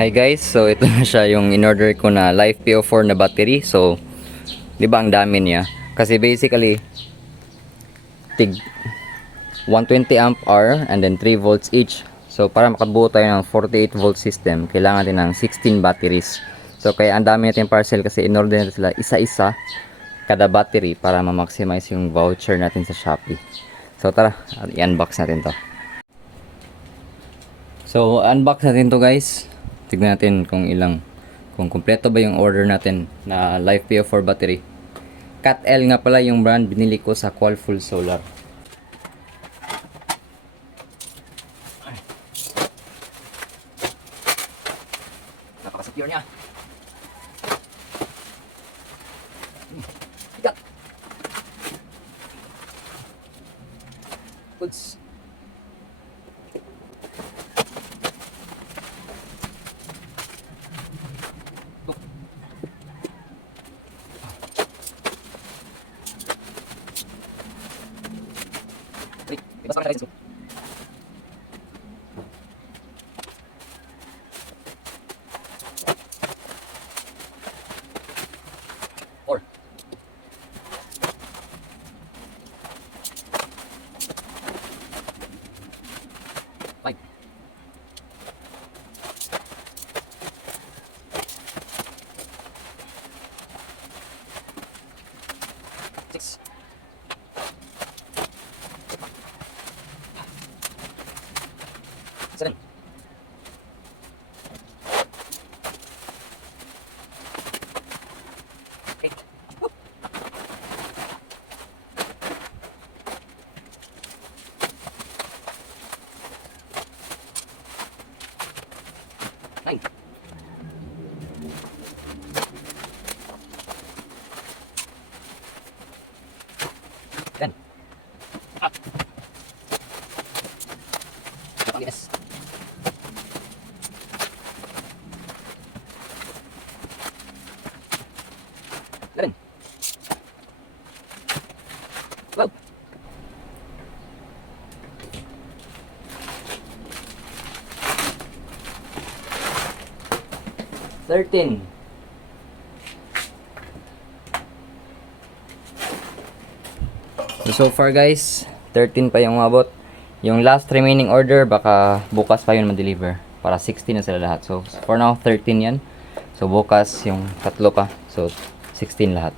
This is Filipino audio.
Hi guys, so ito na siya yung in-order ko na LiFePO4 na battery. So, 'di ba ang dami niya? Kasi basically tig 120 amp hour and then 3 volts each. So, para makabuo tayo ng 48 volt system, kailangan natin ng 16 batteries. So, kaya ang dami natin parcel kasi in-order natin sila isa-isa kada battery para ma-maximize yung voucher natin sa Shopee. So, tara, i-unbox natin 'to. So, unbox natin to guys. Tignan natin kung kumpleto ba yung order natin na LiFePO4 battery. CATL nga pala yung brand, binili ko sa Full Solar. Napaka-secure niya. Bigat. Goods. Wait, ibas pa tayo. Four. Five. Six. 7. 8. 9. 10. Up. Yes. 11. 12. 13. 'So far guys, 13 pa yung umabot. Yung last remaining order, baka bukas pa yun ma-deliver. Para 16 na sila lahat. So for now, 13 yan. So bukas yung tatlo pa. So 16 lahat.